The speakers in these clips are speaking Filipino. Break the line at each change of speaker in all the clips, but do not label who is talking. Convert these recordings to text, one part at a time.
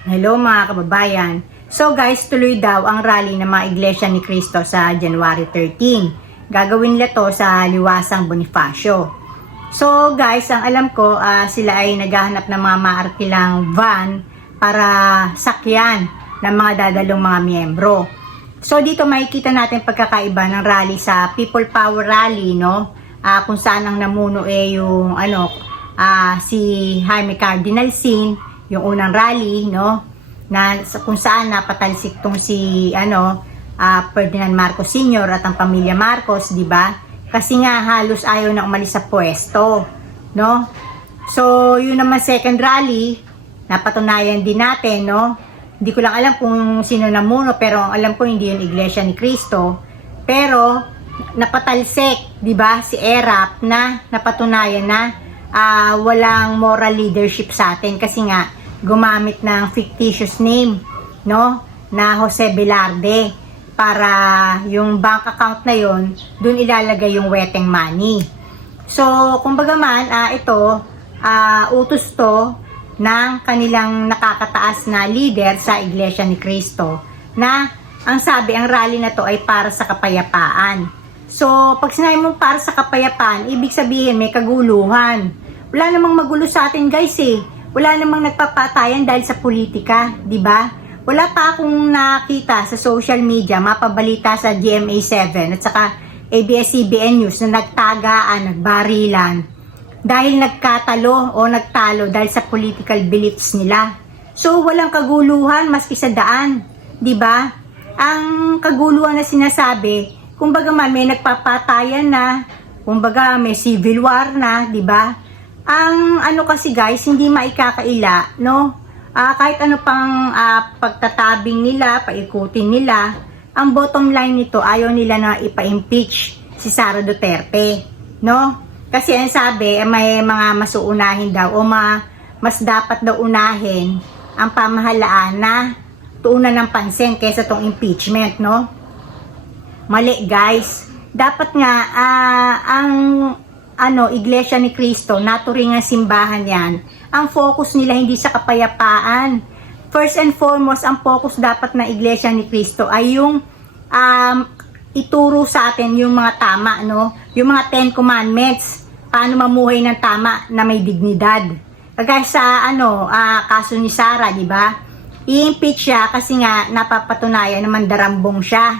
Hello mga kababayan. So guys, tuloy daw ang rally ng mga iglesia ni Cristo sa January 13. Gagawin nila to sa Liwasang Bonifacio. So guys, ang alam ko, ah, sila ay naghahanap ng mga maarkilang van para sakyan ng mga dadalong mga miyembro. So dito makikita natin pagkakaiba ng rally sa People Power Rally, no? Ah, kung saan ang namuno eh yung ano, ah, si Jaime Cardinal Sin, yung unang rally, no? Na kung saan napatalsik tong si ano, ah, Ferdinand Marcos Sr. at ang pamilya Marcos, di ba? Kasi nga halos ayaw na umalis sa pwesto, no? So, yun naman second rally, napatunayan din natin, no? Hindi ko lang alam kung sino namuno, pero alam ko hindi yun Iglesia ni Cristo. Pero, napatalsik, di ba, si Erap na napatunayan na ah, walang moral leadership sa atin kasi nga gumamit ng fictitious name, no? Na Jose Velarde para yung bank account na yon dun ilalagay yung weteng money. So, kumbaga man, ah, ito, ah, utos to ng kanilang nakakataas na leader sa Iglesia ni Cristo na ang sabi, ang rally na to ay para sa kapayapaan. So, pag sinabi mo para sa kapayapaan, ibig sabihin may kaguluhan. Wala namang magulo sa atin guys eh. Wala namang nagpapatayan dahil sa politika, di ba? Wala pa akong nakita sa social media, mapabalita sa GMA7 at saka ABS-CBN News na nagtagaan, nagbarilan dahil nagkatalo o nagtalo dahil sa political beliefs nila. So walang kaguluhan maski sa daan, 'di ba? Ang kaguluhan na sinasabi, kumbaga man may nagpapatayan na, kumbaga may civil war na, 'di ba? Ang ano kasi guys, hindi maikakaila, no? Ah, kahit ano pang ah, pagtatabing nila, paikutin nila, ang bottom line nito ayaw nila na ipa-impeach si Sara Duterte, no? Kasi ang sabi, eh, may mga masuunahin daw o ma, mas dapat daw unahin ang pamahalaan na tuunan ng pansin kaysa tong impeachment, no? Mali, guys. Dapat nga, ah, ang ano, Iglesia ni Cristo, naturing ang simbahan yan, ang focus nila hindi sa kapayapaan. First and foremost, ang focus dapat ng Iglesia ni Cristo ay yung um, ituro sa atin yung mga tama, no? Yung mga Ten Commandments. Paano mamuhay ng tama na may dignidad. Kagaya sa ano, ah, kaso ni Sarah, di ba? I-impeach siya kasi nga napapatunayan naman darambong siya.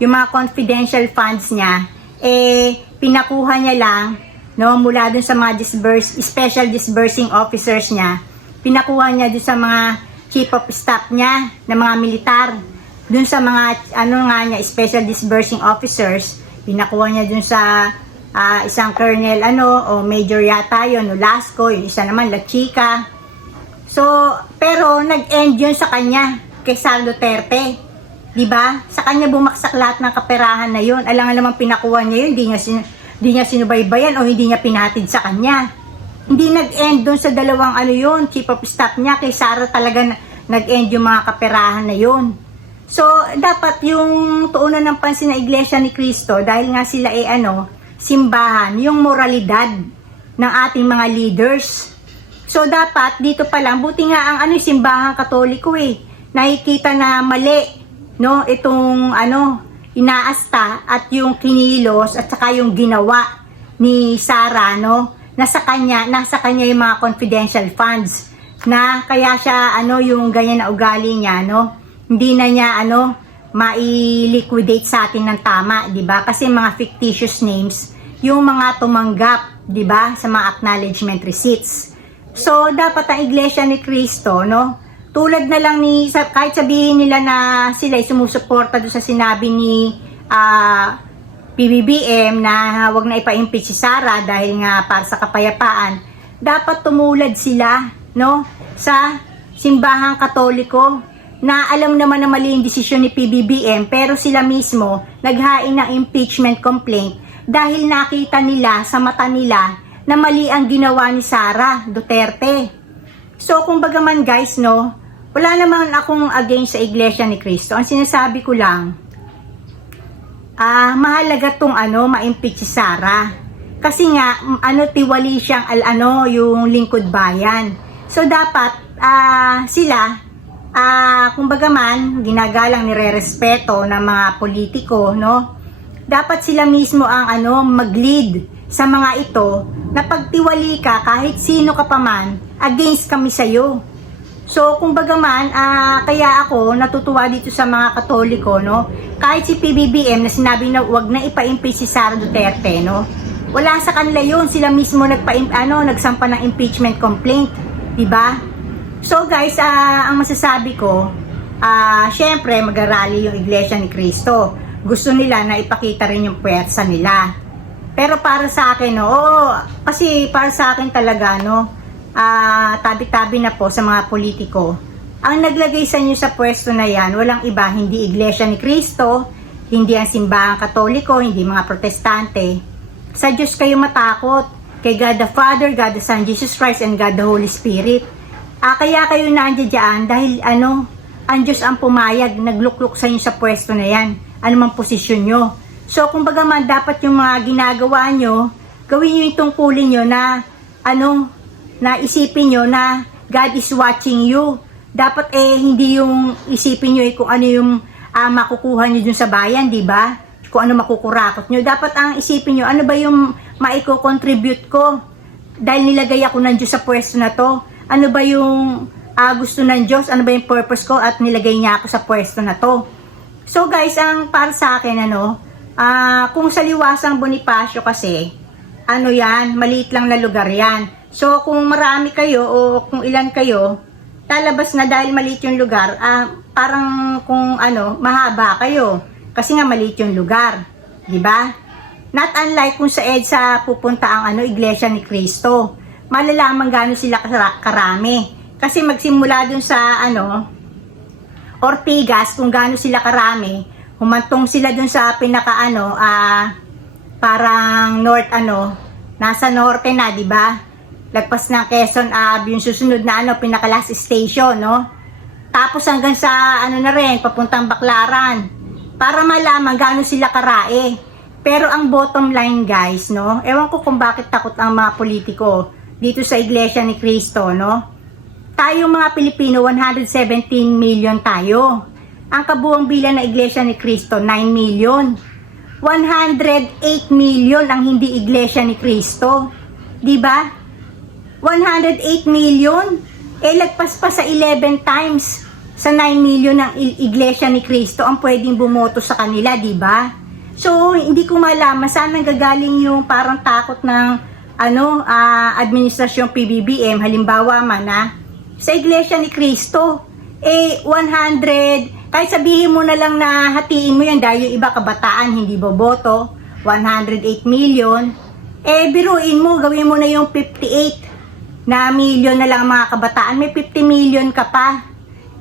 Yung mga confidential funds niya, eh, pinakuha niya lang, no, mula dun sa mga disburse, special disbursing officers niya, pinakuha niya dun sa mga chief of staff niya, na mga militar, dun sa mga, ano nga niya, special disbursing officers, pinakuha niya dun sa ah, isang colonel, ano, o major yata yun, Nolasco, yung isa naman, La Chica. So, pero nag-end yun sa kanya, kay Sara Duterte. 'Di ba? Sa kanya bumaksak lahat ng kaperahan na yun. Alam pinakuha niya yun, hindi niya, sin- hindi niya sinubaybayan o hindi niya pinatid sa kanya. Hindi nag-end doon sa dalawang ano yun, chief of staff niya, kay Sara talaga na- nag-end yung mga kaperahan na yun. So, dapat yung tuunan ng pansin ng Iglesia ni Cristo, dahil nga sila ay ano, simbahan, yung moralidad ng ating mga leaders. So, dapat dito pa lang, buti nga ang ano, simbahan katoliko eh, nakikita na mali, no, itong ano, inaasta at yung kinilos at saka yung ginawa ni Sarah, no, nasa kanya, nasa kanya yung mga confidential funds na kaya siya ano yung ganyan na ugali niya, no, hindi na niya ano mai-liquidate sa atin ng tama, 'di ba? Kasi mga fictitious names, yung mga tumanggap, 'di ba, sa mga acknowledgement receipts. So, dapat ang Iglesia ni Cristo, no? Tulad na lang ni, sa- kahit sabihin nila na sila ay sumusuporta doon sa sinabi ni ah, PBBM na wag na ipa-impeach si Sara dahil nga para sa kapayapaan, dapat tumulad sila, no? Sa simbahang katoliko na alam naman na mali yung desisyon ni PBBM pero sila mismo naghain ng impeachment complaint dahil nakita nila sa mata nila na mali ang ginawa ni Sara Duterte. So, kung man guys, no, wala naman akong against sa Iglesia ni Cristo. Ang sinasabi ko lang, ah, mahalaga tong ano, ma-impeach si Sara. Kasi nga, ano, tiwali siyang, al, ano, yung lingkod bayan. So, dapat, ah, sila, ah, kumbaga man, ginagalang nire-respeto ng mga politiko, no? Dapat sila mismo ang ano, mag-lead sa mga ito na pagtiwali ka kahit sino ka pa man, against kami sa'yo. So, kung man, ah, kaya ako natutuwa dito sa mga katoliko, no? Kahit si PBBM na sinabi na wag na ipa-impeach si Sara Duterte, no? Wala sa kanila yun. Sila mismo nagpa ano, nagsampa ng impeachment complaint. 'di ba? So guys, ah, ang masasabi ko, ah, syempre mag-rally yung Iglesia ni Cristo. Gusto nila na ipakita rin yung puwersa nila. Pero para sa akin, no, oo, kasi para sa akin talaga, no, ah, tabi-tabi na po sa mga politiko. Ang naglagay sa inyo sa pwesto na yan, walang iba, hindi Iglesia ni Cristo, hindi ang simbahang katoliko, hindi mga protestante. Sa Diyos kayo matakot, kay God the Father, God the Son, Jesus Christ, and God the Holy Spirit. Ah, kaya kayo nandiyan dyan dahil ano, ang Diyos ang pumayag, naglukluk sa inyo sa pwesto na yan, anumang posisyon nyo. So, kumbaga man, dapat yung mga ginagawa nyo, gawin nyo yung tungkulin nyo na, ano, na isipin nyo na God is watching you. Dapat eh, hindi yung isipin nyo eh kung ano yung ah, makukuha nyo dun sa bayan, di ba? Kung ano makukurakot nyo. Dapat ang isipin nyo, ano ba yung maiko-contribute ko? Dahil nilagay ako ng Diyos sa pwesto na to. Ano ba yung ah, gusto ng Diyos? Ano ba yung purpose ko? At nilagay niya ako sa pwesto na to. So guys, ang para sa akin, ano, ah, kung sa liwasang Bonifacio kasi, ano yan, maliit lang na lugar yan. So kung marami kayo o kung ilan kayo, lalabas na dahil maliit yung lugar, ah, parang kung ano, mahaba kayo. Kasi nga maliit yung lugar. Di ba? Not unlike kung sa EDSA pupunta ang ano, Iglesia ni Cristo. Malalaman gano'n sila kara- karami. Kasi magsimula dun sa ano, Ortigas, kung gaano sila karami, humantong sila dun sa pinaka ano, ah, parang north ano, nasa norte na, di ba? Lagpas ng Quezon Ave, yung susunod na ano, pinaka last station, no? Tapos hanggang sa ano na rin, papuntang Baklaran. Para malaman gaano sila karae. Pero ang bottom line guys, no? Ewan ko kung bakit takot ang mga politiko dito sa Iglesia ni Cristo, no? Tayong mga Pilipino, 117 million tayo. Ang kabuang bilang ng Iglesia ni Cristo, 9 million. 108 million ang hindi Iglesia ni Cristo. 'Di ba? 108 million. Eh, lagpas pa sa 11 times sa 9 million ng Iglesia ni Cristo ang pwedeng bumoto sa kanila, 'di ba? So, hindi ko malaman saan nanggagaling yung parang takot ng ano, ah, administrasyon PBBM, halimbawa man na sa Iglesia ni Cristo, eh 100, kahit sabihin mo na lang na hatiin mo yan dahil yung iba kabataan hindi boboto, 108 million, eh biruin mo, gawin mo na yung 58 na million na lang ang mga kabataan, may 50 million ka pa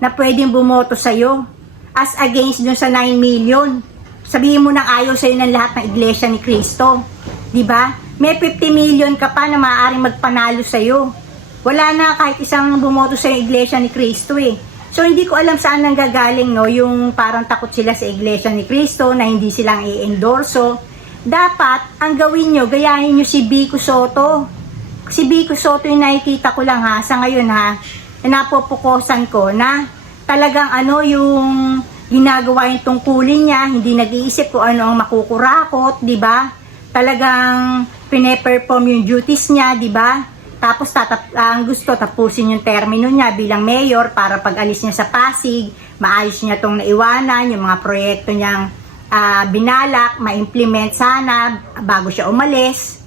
na pwedeng bumoto sa'yo as against dun sa 9 million. Sabihin mo nang ayaw sa'yo ng lahat ng Iglesia ni Cristo. Di ba? May 50 million ka pa na maaaring magpanalo sa'yo. Wala na kahit isang bumoto sa Iglesia ni Cristo eh. So hindi ko alam saan nanggagaling no, yung parang takot sila sa Iglesia ni Cristo na hindi silang i-endorso. Dapat, ang gawin nyo, gayahin nyo si Vico Soto. Si Vico Soto yung nakikita ko lang ha, sa ngayon ha, na napopokosan ko na talagang ano yung ginagawa yung tungkulin niya, hindi nag-iisip kung ano ang makukurakot, di ba? Talagang pine-perform yung duties niya, di ba? Tapos tatap, ang gusto tapusin yung termino niya bilang mayor para pag alis niya sa Pasig, maayos niya tong naiwanan, yung mga proyekto niyang ah, binalak, ma-implement sana bago siya umalis.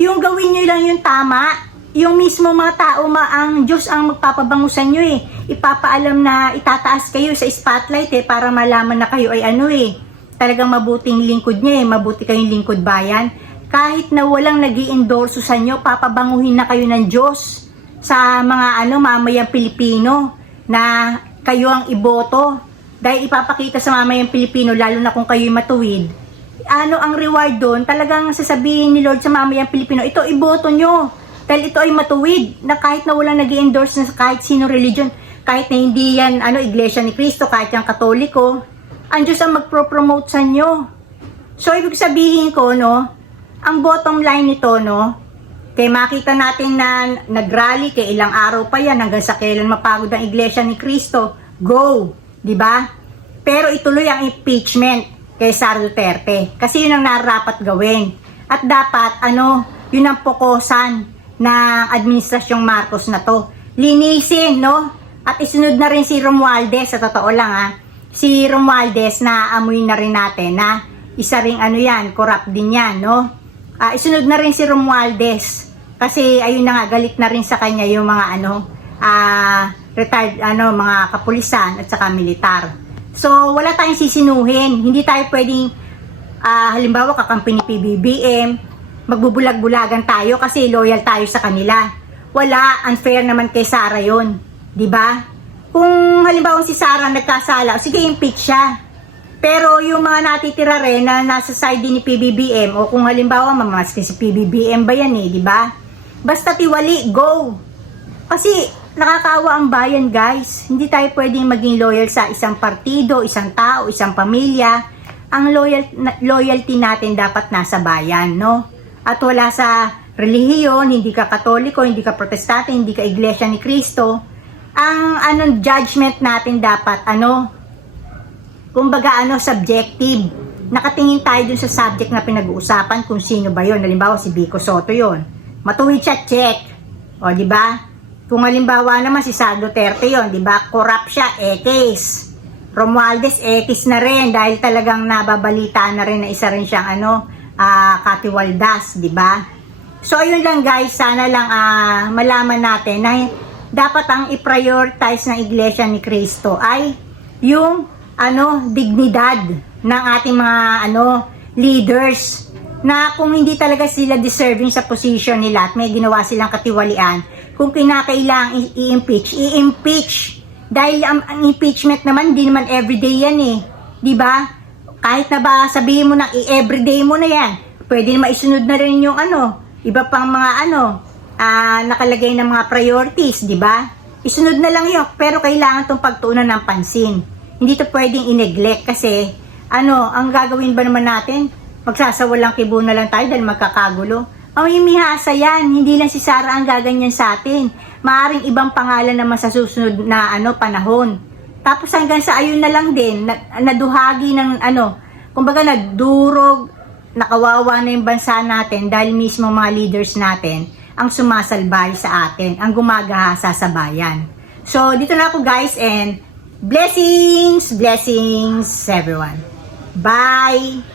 Yung gawin niyo lang yung tama, yung mismo mga tao, ma, ang Diyos ang magpapabangusan nyo eh. Ipapaalam na itataas kayo sa spotlight eh, para malaman na kayo ay ano eh. Talagang mabuting lingkod niya eh, mabuti kayong lingkod bayan. Kahit na walang nag endorso sa inyo, papabanguhin na kayo ng Diyos sa mga ano, mamayang Pilipino na kayo ang iboto. Dahil ipapakita sa mamayang Pilipino, lalo na kung kayo'y matuwid, ano ang reward doon, talagang sasabihin ni Lord sa mamayang Pilipino, ito iboto nyo. Dahil ito ay matuwid na kahit na walang nag endorse na kahit sino religion, kahit na hindi yan ano, Iglesia ni Cristo, kahit yung Katoliko, ang Diyos ang magpro-promote sa inyo. So, ibig sabihin ko, no, ang bottom line nito, no, Kaya makita natin na nagrally kay ilang araw pa yan hanggang sa kailan mapagod ang iglesia ni Cristo. Go! Di ba? Pero ituloy ang impeachment kay Sara Duterte. Kasi yun ang narapat gawin. At dapat, ano, yun ang pokosan ng administrasyong Marcos na to. Linisin, no? At isunod na rin si Romualdez, sa totoo lang ha. Si Romualdez na amoy na rin natin na isa ring ano yan, corrupt din yan, no? Ah, isunod na rin si Romualdez. Kasi ayun na nga, galit na rin sa kanya yung mga ano, ah, retired, ano, mga kapulisan at saka militar. So, wala tayong sisinuhin. Hindi tayo pwedeng, ah, halimbawa, kakampi ni PBBM, magbubulag-bulagan tayo kasi loyal tayo sa kanila. Wala, unfair naman kay Sara yon, 'di ba? Kung halimbawa si Sara nagkasala, sige impeach siya. Pero yung mga natitira rin na nasa side ni PBBM o kung halimbawa mamaski si PBBM ba yan eh, di ba? Basta tiwali, go! Kasi nakakawa ang bayan guys. Hindi tayo pwedeng maging loyal sa isang partido, isang tao, isang pamilya. Ang loyal, loyalty natin dapat nasa bayan, no? At wala sa relihiyon, hindi ka katoliko, hindi ka protestante, hindi ka iglesia ni Kristo. Ang anong judgment natin dapat, ano, kumbaga ano, subjective. Nakatingin tayo dun sa subject na pinag-uusapan kung sino ba yon. Halimbawa si Vico Soto yon. Matuwid siya, check. O, di ba? Kung halimbawa naman si Sara Duterte yon, di ba? Corrupt siya, ekis. Romualdez, ekis na rin dahil talagang nababalita na rin na isa rin siyang ano, ah, katiwaldas, di ba? So, ayun lang guys, sana lang ah, malaman natin na dapat ang i-prioritize ng Iglesia ni Cristo ay yung ano, dignidad ng ating mga ano, leaders na kung hindi talaga sila deserving sa position nila at may ginawa silang katiwalian, kung kinakailangan i- i-impeach, i-impeach. Dahil ang, ang impeachment naman, hindi naman everyday yan eh. Di ba? Kahit na ba sabihin mo na i-everyday mo na yan, pwede na maisunod na rin yung ano, iba pang mga ano, ah, nakalagay ng mga priorities, di ba? Isunod na lang yun, pero kailangan tong pagtuunan ng pansin. Hindi to pwedeng i-neglect kasi, ano, ang gagawin ba naman natin? Magsasawalang kibo na lang tayo dahil magkakagulo. Ang mihasa yan, hindi lang si Sarah ang gaganyan sa atin. Maaring ibang pangalan naman sa susunod na ano panahon. Tapos hanggang sa ayun na lang din, na, naduhagi ng ano, kumbaga nagdurog, nakawawa na yung bansa natin dahil mismo mga leaders natin ang sumasalbay sa atin, ang gumagahasa sa bayan. So, dito na ako guys and blessings, blessings everyone. Bye!